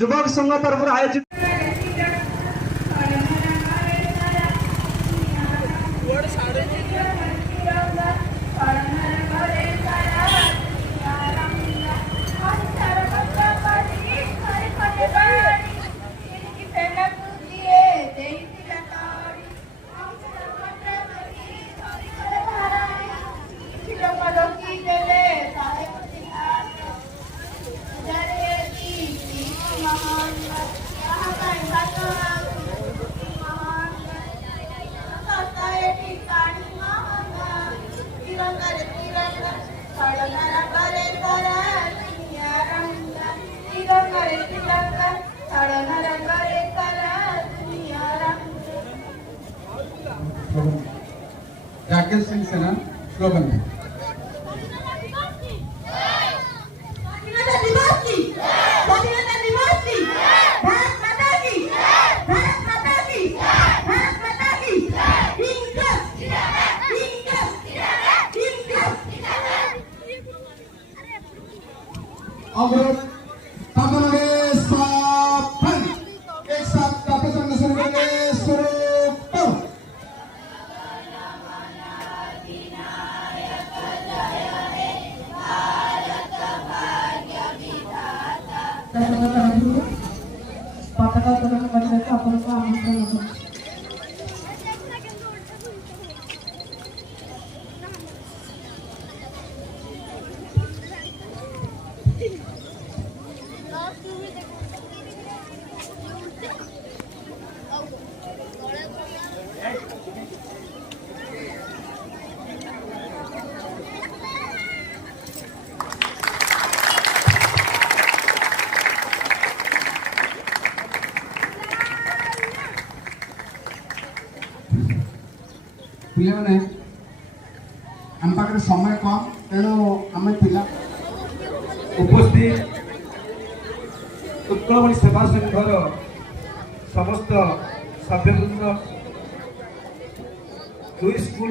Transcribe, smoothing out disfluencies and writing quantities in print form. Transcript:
युवक संघ तरफ आयोजित राकेश सिंह सेना स्लोगन है। अवरोध एक साथ काफी संग शुरू करेंगे। शुरू पताका उत्तोलन करण्याचं आपण आमंत्रण होतं। ପିଲାମାନେ ଆମ ପାଖରେ ସମୟ କମ୍, ତେଣୁ ଆମେ ପିଲା उपस्थित उत्कलमणि सेवा संघर समस्त सभ्यवृंद दुई स्कूल